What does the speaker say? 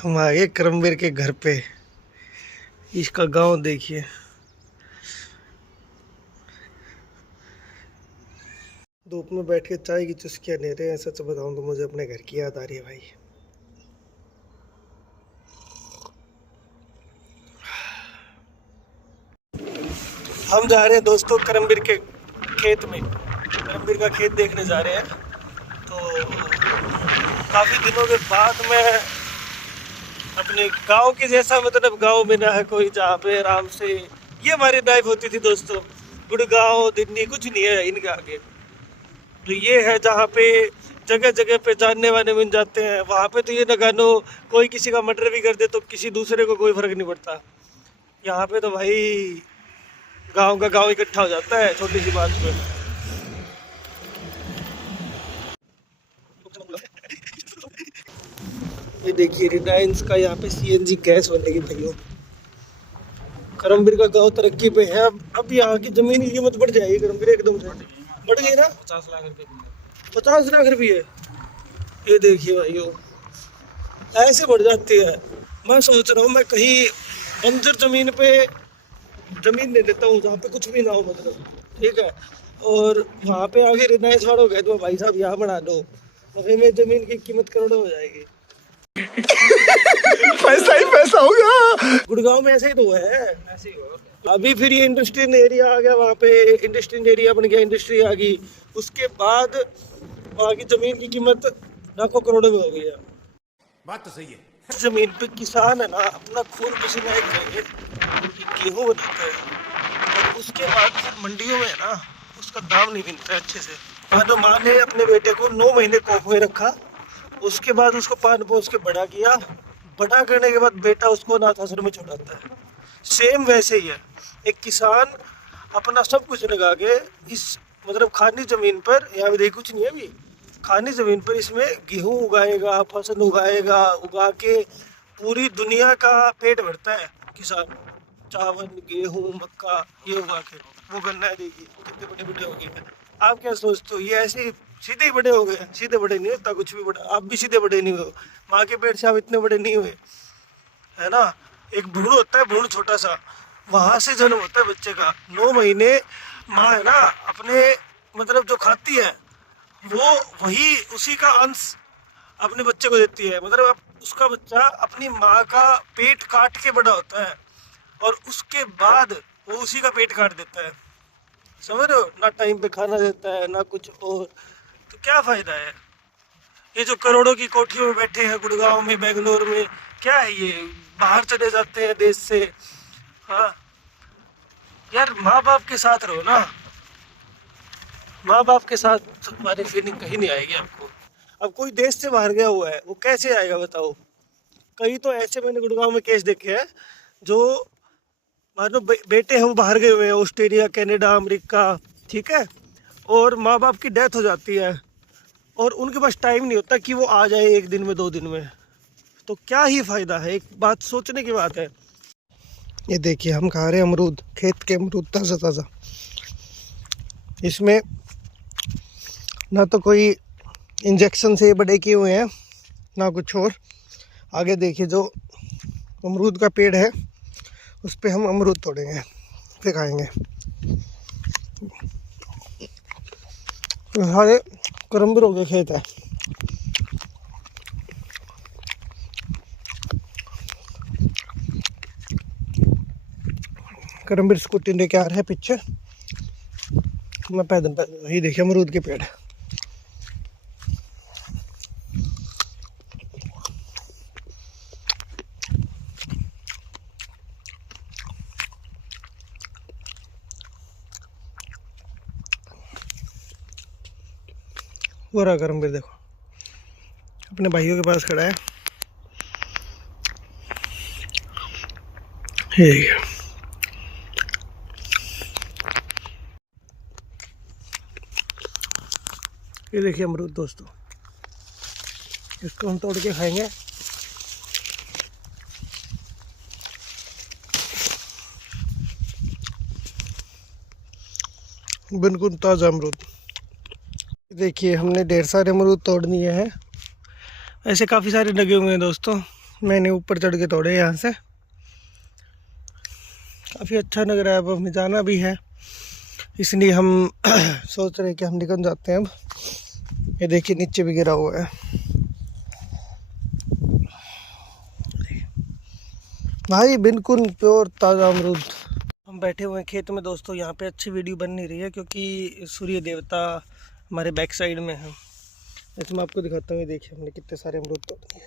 हम आ गए करमवीर के घर पे। इसका गांव देखिए। धूप में बैठ के चाय की चुस्कियां ले रहे हैं। सच बताऊं तो मुझे अपने घर की याद आ रही है भाई। हम जा रहे हैं दोस्तों करमवीर के खेत में। करमवीर का खेत देखने जा रहे हैं। तो काफ़ी दिनों के बाद मैं अपने गांव के जैसा, मतलब गांव में ना है कोई जहाँ पे आराम से ये हमारी लाइफ होती थी दोस्तों। गुड़गांव दिल्ली कुछ नहीं है इनके आगे। तो ये है जहाँ पे जगह जगह पे जानने वाले मिल जाते हैं। वहाँ पे तो ये लगानो कोई किसी का मर्डर भी कर दे तो किसी दूसरे को कोई फर्क नहीं पड़ता। यहाँ पे तो भाई गांव का गांव इकट्ठा हो जाता है छोटी सी बात पे। ये देखिए रिलायंस का यहाँ पे सीएनजी गैस बनेगी भाइयों। करमवीर का गांव तरक्की पे है। अब यहाँ की जमीन की कीमत बढ़ जाएगी। करमवीर एकदम से बढ़ गई ना। 50 लाख रुपए। 50 लाख रुपये। ये देखिए भाइयों ऐसे बढ़ जाती है। मैं सोच रहा हूँ मैं कहीं बंजर जमीन पे जमीन ले लेता हूँ जहाँ पे कुछ भी ना हो, मतलब ठीक है। और वहाँ पे आगे रिलायंस वालों गए तो भाई साहब यहाँ बना लो, नफे में जमीन की कीमत करोड़ों हो जाएगी। पैसा ही पैसा होगा। गुड़गांव में ऐसे ही तो है। ऐसे ही होगा। अभी फिर ये इंडस्ट्रियल एरिया आ गया, वहाँ पे इंडस्ट्रियल एरिया बन गया, इंडस्ट्री आ गई। उसके बाद वहाँ की जमीन की कीमत लाखों करोड़ों में हो गई है। बात तो सही है। जमीन पे किसान है ना अपना खून पसीना एक करके गेहूँ बनाता है और उसके बाद फिर मंडियों में है ना उसका दाम नहीं मिलता है अच्छे से। तो माँ ने अपने बेटे को 9 महीने कोख में रखा, उसके बाद उसको पान पोस के बड़ा किया। बड़ा करने के बाद बेटा उसको अनाथ आश्रम में छुड़ाता है। सेम वैसे ही है। एक किसान अपना सब कुछ लगा के इस मतलब खानी जमीन पर, यहाँ भी कुछ नहीं है अभी, खानी ज़मीन पर इसमें गेहूँ उगाएगा, फसल उगाएगा, उगा के पूरी दुनिया का पेट भरता है किसान। चावल गेहूँ मक्का ये उगा के वो गन्ना देखिए कितने बड़े बड़े हो गए हैं। आप क्या सोचते हो ये ऐसे सीधे ही बड़े हो गए? सीधे बड़े नहीं होता कुछ भी बड़ा। आप भी सीधे बड़े नहीं हो, माँ के पेट से आप इतने बड़े नहीं हुए, है ना। एक भ्रूण होता है, भ्रूण छोटा सा, वहाँ से जन्म होता है बच्चे का। 9 महीने माँ है ना अपने मतलब जो खाती है वो वही उसी का अंश अपने बच्चे को देती है। मतलब उसका बच्चा अपनी माँ का पेट काट के बड़ा होता है और उसके बाद वो उसी का पेट काट देता है। समझ रहे हो? ना टाइम पे खाना देता है ना कुछ और। तो क्या फ़ायदा है? ये जो करोड़ों की कोठियों में बैठे हैं गुड़गांव में बेंगलोर में, क्या है ये? बाहर चले जाते हैं देश से। हाँ यार माँ बाप के साथ रहो ना। माँ बाप के साथ तुम्हारी फीलिंग कहीं नहीं आएगी आपको। अब कोई देश से बाहर गया हुआ है वो कैसे आएगा बताओ? कई तो ऐसे मैंने गुड़गांव में केस देखे हैं जो मान लो बेटे हैं वो बाहर गए हुए हैं, ऑस्ट्रेलिया कनाडा अमेरिका, ठीक है, और माँ बाप की डेथ हो जाती है और उनके पास टाइम नहीं होता कि वो आ जाए 1 दिन में 2 दिन में। तो क्या ही फ़ायदा है? एक बात सोचने की बात है। ये देखिए हम खा रहे हैं अमरूद, खेत के अमरूद ताज़ा ताज़ा। इसमें ना तो कोई इंजेक्शन से बड़े किए हुए हैं ना कुछ और। आगे देखिए जो अमरूद का पेड़ है उस पे हम अमरूद तोड़ेंगे फिर खाएंगे। हमारे करमवीरों के खेत है। करमवीर स्कूटी लेके आ रहे हैं पीछे, मैं पैदल पैदल। वही देखिए अमरूद के पेड़। वो रहा करमवीर देखो अपने भाइयों के पास खड़ा है। ये देखिए अमरूद दोस्तों, इसको हम तोड़ के खाएंगे। बिल्कुल ताज़ा अमरूद। देखिए हमने ढेर सारे अमरूद तोड़ लिए हैं। ऐसे काफ़ी सारे लगे हुए हैं दोस्तों। मैंने ऊपर चढ़ के तोड़े यहाँ से। काफ़ी अच्छा लग रहा है। अब हमें जाना भी है, इसलिए हम सोच रहे हैं कि हम निकल जाते हैं अब। ये देखिए नीचे भी गिरा हुआ है भाई, बिल्कुल प्योर ताज़ा अमरूद। हम बैठे हुए हैं खेत में दोस्तों। यहाँ पे अच्छी वीडियो बन नहीं रही है क्योंकि सूर्य देवता हमारे बैक साइड में है। इसमें आपको दिखाता हूँ, ये देखिए हमने कितने सारे अमरूद तोड़ दिए।